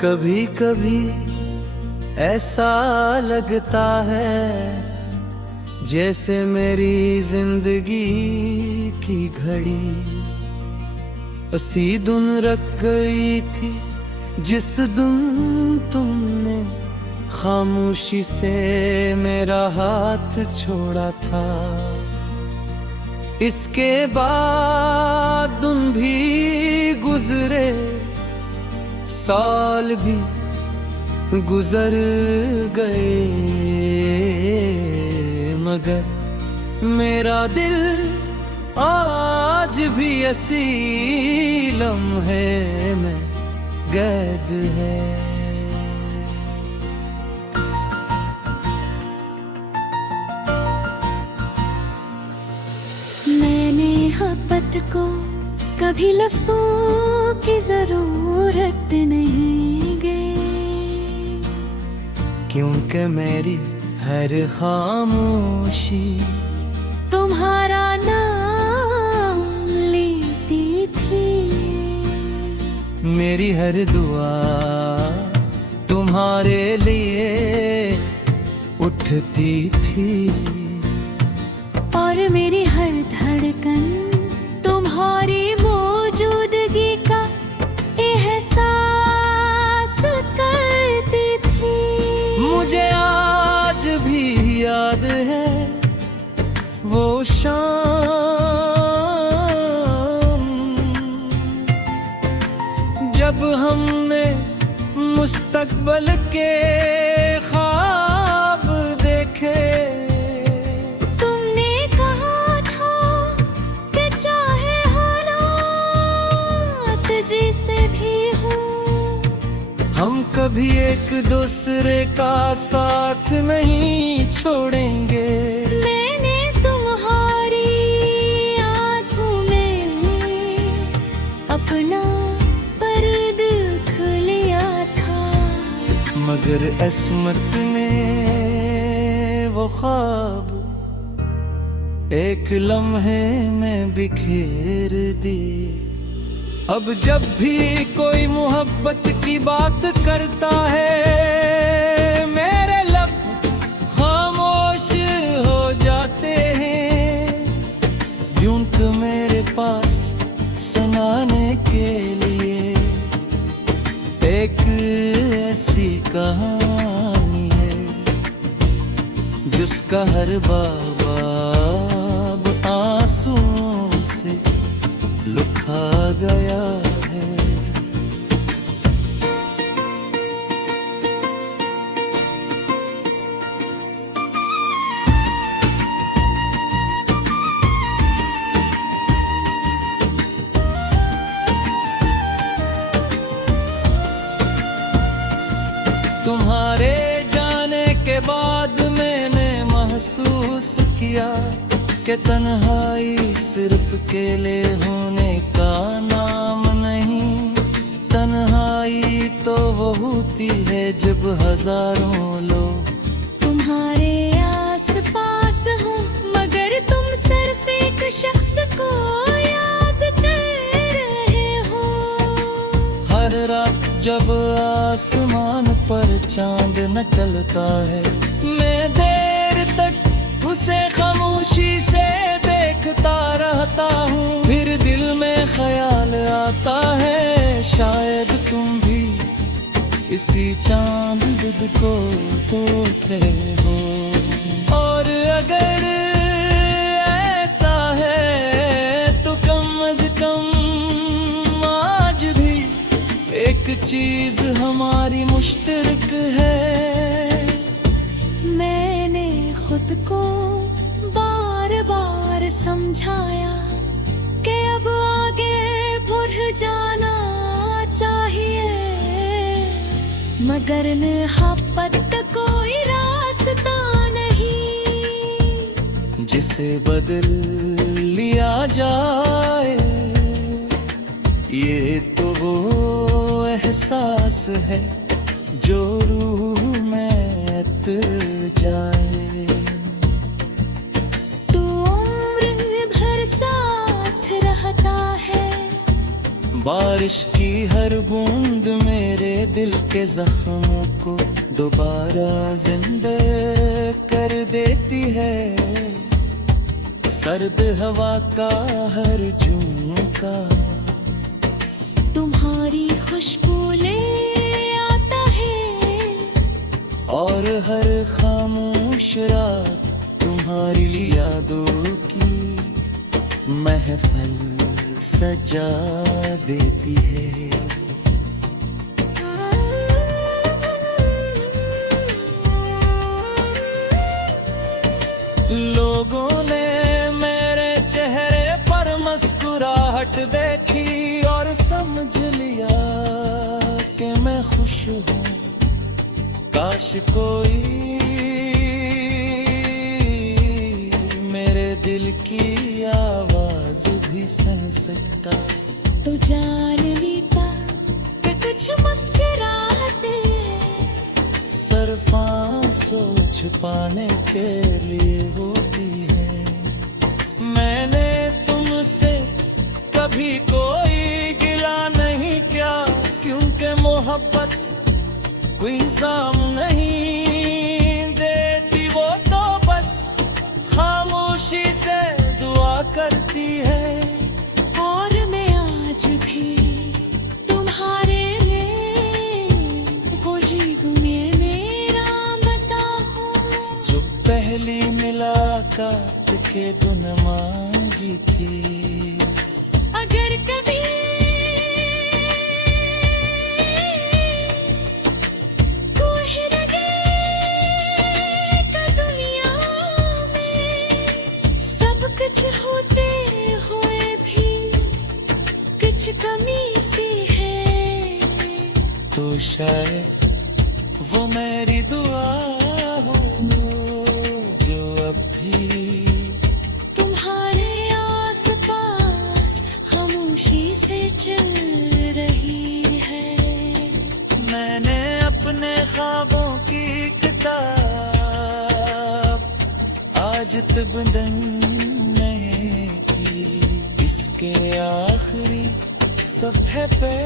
कभी कभी ऐसा लगता है जैसे मेरी जिंदगी की घड़ी उसी दिन रख गई थी जिस दिन तुमने खामोशी से मेरा हाथ छोड़ा था। इसके बाद दिन भी गुजरे, साल भी गुजर गए, मगर मेरा दिल आज भी ऐसी लम्हे में कैद है। मैंने मोहब्बत को कभी लफ्ज़ों की जरूरत नहीं गई, क्योंकि मेरी हर खामोशी तुम्हारा नाम लेती थी। मेरी हर दुआ तुम्हारे लिए उठती थी, और मेरी हर धड़कन तुम्हारी मौजूदगी का एहसास करती थी। मुझे आज भी याद है वो शाम जब हमने मुस्तकबल के ख्वाब देखे। तुमने कहा था कि चाहे हालात जैसे भी हो, हम कभी एक दूसरे का साथ नहीं छोड़ेंगे। मैंने तुम्हारी आँखों में अपना पर्द खोल लिया था, मगर अस्मत ने वो ख्वाब एक लम्हे में बिखेर दी। अब जब भी कोई मोहब्बत की बात करता है मेरे लब खामोश हो जाते हैं। यूं तो मेरे पास सुनाने के लिए एक ऐसी कहानी है जिसका हर बाब आंसुओं से लिखा गया है। तुम्हारे जाने के बाद मैंने महसूस किया कि तन्हाई सिर्फ अकेले होने का नाम नहीं। तन्हाई तो वो होती है जब हजारों लोग तुम्हारे आस पास हो, मगर तुम सिर्फ एक शख्स को याद कर रहे हो। हर रात जब आसमान पर चांद निकलता है मैं देर तक उसे खामोशी से देखता रहता हूँ। फिर दिल में ख्याल आता है शायद तुम भी इसी चांद को देखते हो। और अगर ऐसा है तो कम से कम आज भी एक चीज हमारी मुश्तरक है। मैंने खुद को बार बार समझाया कि अब आगे बढ़ जाना चाहिए, मगर मोहब्बत का कोई रास्ता नहीं जिसे बदल लिया जाए। ये तो वो एहसास है जो रूह में उतर जाए। बारिश की हर बूंद मेरे दिल के जख्मों को दोबारा जिंदा कर देती है। सर्द हवा का हर झोंका तुम्हारी खुशबू ले आता है, और हर खामोश रात तुम्हारी यादों की महफिल सजा देती है। लोगों ने मेरे चेहरे पर मुस्कुराहट देखी और समझ लिया कि मैं खुश हूँ। काश कोई मेरे दिल की आवाज भी सुन सकता, तो जान लेता कि कुछ मुस्कुराते सिर्फ आंसू छुपाने के लिए होती है। मैंने तुमसे कभी कोई गिला नहीं किया, क्योंकि मोहब्बत कोई इंसान नहीं देती, वो तो बस खामोशी से दुआ करती है। और मैं आज भी तुम्हारे लिए वो जीवने मेरा बता हूँ, जो पहली मुलाकात के दिन मांगी थी। अगर कभी कोई लगे कि दुनिया में सब कुछ होते हुए भी कुछ कमी सी है, तो शायद वो मेरी दुआ हो जो अब भी तुम्हारे आसपास खामोशी से चल रही है। मैंने अपने ख्वाबों की किताब आज तक नहीं की, इसके आखिरी सफ़े पे